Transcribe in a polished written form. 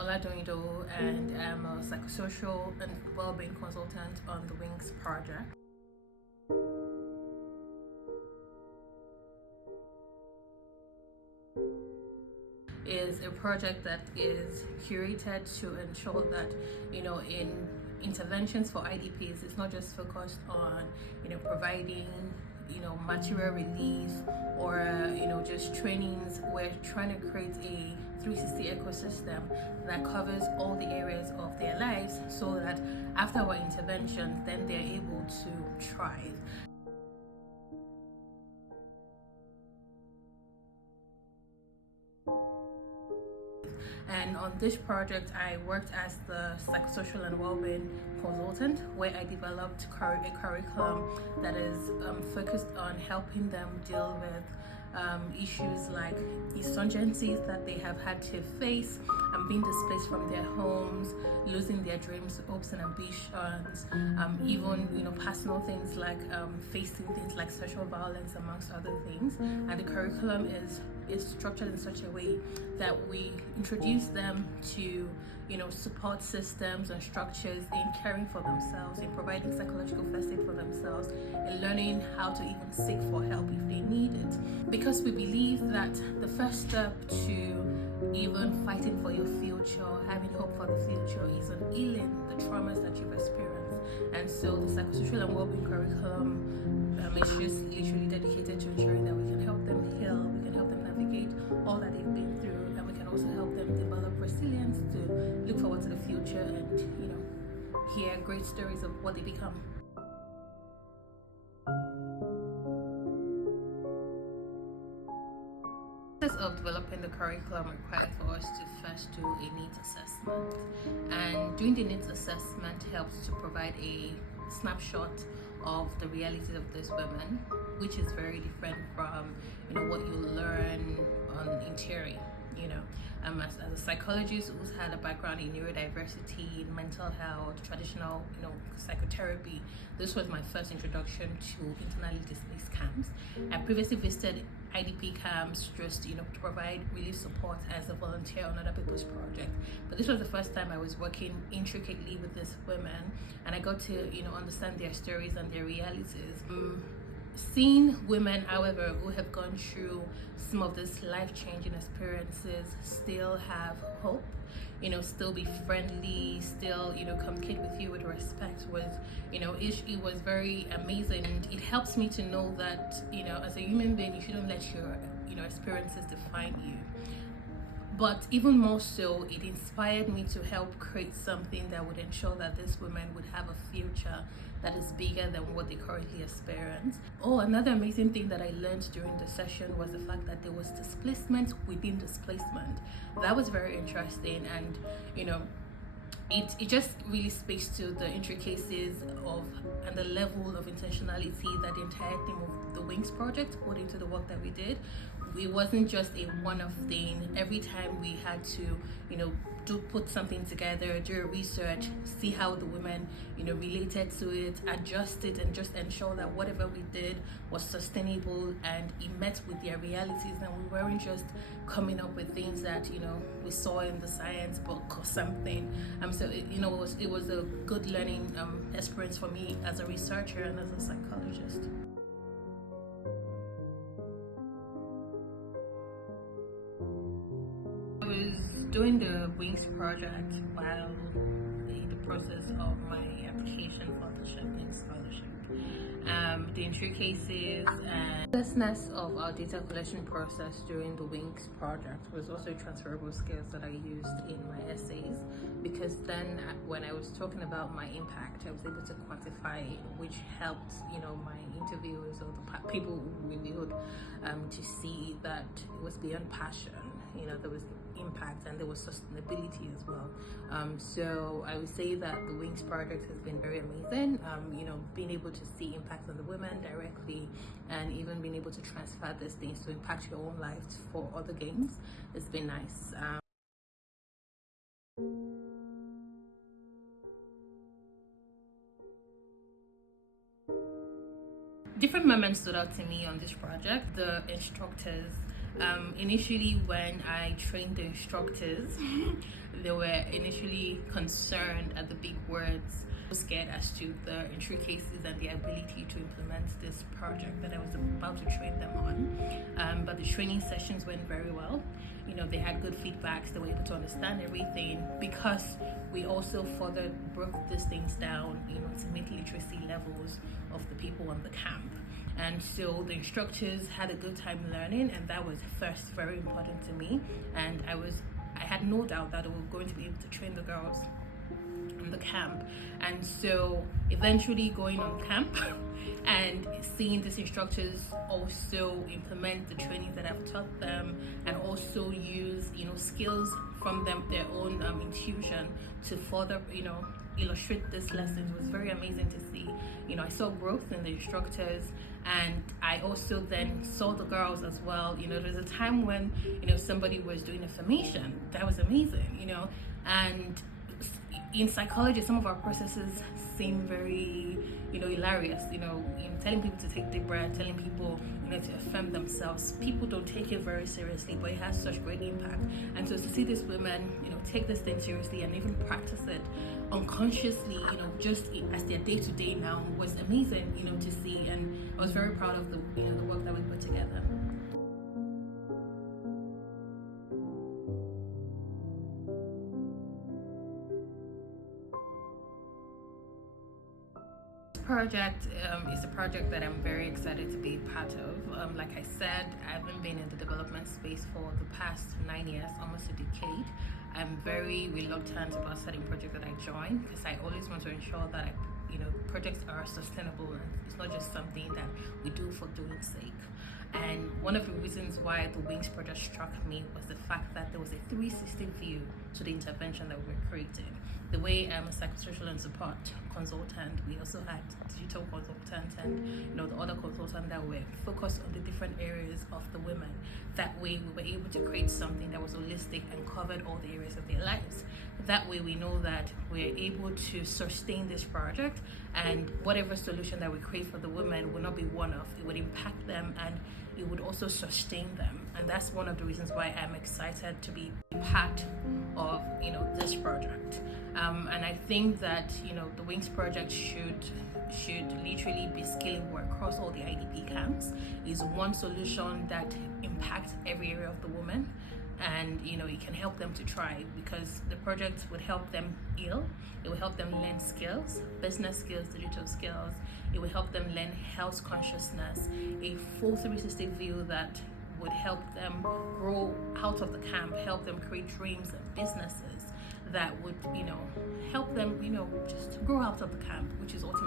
Oladoido, and I'm a psychosocial and well-being consultant on the Wings project. Is a project that is curated to ensure that, in interventions for IDPs, it's not just focused on, providing, material relief or, just trainings. We're trying to create a 360 ecosystem that covers all the areas of their lives so that after our intervention, then they're able to thrive. And on this project, I worked as the psychosocial and well-being consultant, where I developed a curriculum that is focused on helping them deal with issues like insurgencies that they have had to face, and being displaced from their homes, losing their dreams, hopes, and ambitions, even personal things like facing things like sexual violence, amongst other things. And the curriculum is structured in such a way that we introduce them to support systems and structures in caring for themselves, in providing psychological first aid for themselves, in learning how to even seek for help if they need it. Because we believe that the first step to even fighting for your future, having hope for the future, is on healing the traumas that you've experienced. And so the psychosocial and wellbeing curriculum is just literally dedicated to ensuring that we can help them heal, we can help them navigate all that they've been through, and we can also help them develop resilience to look forward to the future and hear great stories of what they become. The process of developing the curriculum required for us to first do a needs assessment, and doing the needs assessment helps to provide a snapshot of the realities of these women, which is very different from what you learn in theory. As a psychologist who's had a background in neurodiversity, mental health, traditional psychotherapy, this was my first introduction to internally displaced camps. I previously visited IDP camps just to provide relief support as a volunteer on other people's project, but this was the first time I was working intricately with these women, and I got to understand their stories and their realities. Seeing women, however, who have gone through some of these life-changing experiences still have hope, still be friendly, still communicate with you with respect, it was very amazing. And it helps me to know that as a human being, you shouldn't let your experiences define you. But even more so, it inspired me to help create something that would ensure that these women would have a future that is bigger than what they currently experience. Oh, another amazing thing that I learned during the session was the fact that there was displacement within displacement. That was very interesting, and it just really speaks to the intricacies of and the level of intentionality that the entire theme of the Wings project put into the work that we did. It wasn't just a one-off thing. Every time we had to put something together, do research, see how the women related to it, adjust it, and just ensure that whatever we did was sustainable and it met with their realities, and we weren't just coming up with things that we saw in the science book or something. So it was a good learning experience for me as a researcher and as a psychologist. I was doing the Wings project while in the process of my application for the Chevening scholarship. The intricacies and business of our data collection process during the Wings project was also transferable skills that I used in my essays, because then when I was talking about my impact, I was able to quantify it, which helped my interviewers or the people who reviewed to see that it was beyond passion. There was impact and there was sustainability as well. So I would say that the Wings project has been very amazing. Being able to see impact on the women directly, and even being able to transfer these things to impact your own lives for other games, it's been nice. Different moments stood out to me on this project. The instructors Initially, when I trained the instructors, they were initially concerned at the big words, scared as to the intricacies and the ability to implement this project that I was about to train them on. But the training sessions went very well. They had good feedbacks. They were able to understand everything, because we also further broke these things down, to meet literacy levels of the people on the camp. And so the instructors had a good time learning, and that was first very important to me. And I had no doubt that we were going to be able to train the girls in the camp. And so eventually going on camp and seeing these instructors also implement the trainings that I've taught them, and also use skills from their own intuition to further illustrate this lesson, was very amazing to see. I saw growth in the instructors, and I also then saw the girls as well. There's a time when somebody was doing affirmation that was amazing, and in psychology some of our processes seem very hilarious, telling people to take deep breath, telling people to affirm themselves. People don't take it very seriously, but it has such great impact. And so to see these women take this thing seriously and even practice it unconsciously, just as their day-to-day now, was amazing to see. And I was very proud of the work that we put together. Project is a project that I'm very excited to be part of. Like I said, I haven't been in the development space for the past 9 years, almost a decade. I'm very reluctant about certain projects that I join, because I always want to ensure that projects are sustainable, and it's not just something that we do for doing sake. And one of the reasons why the Wings project struck me was the fact that there was a 360 view to the intervention that we were creating. The way I'm a psychosocial and support consultant, we also had digital consultants and the other consultants that were focused on the different areas of the women. That way we were able to create something that was holistic and covered all the areas of their lives. That way we know that we're able to sustain this project, and whatever solution that we create for the women will not be one-off. It would impact them, and it would also sustain them. And that's one of the reasons why I'm excited to be part of this project. And I think that the Wings project should literally be scalable across all the IDP camps. Is one solution that impacts every area of the woman, and it can help them to thrive, because the project would help them heal. It will help them learn skills, business skills, digital skills. It will help them learn health consciousness, a full 360 view that would help them grow out of the camp, help them create dreams and businesses that would help them just grow out of the camp, which is ultimately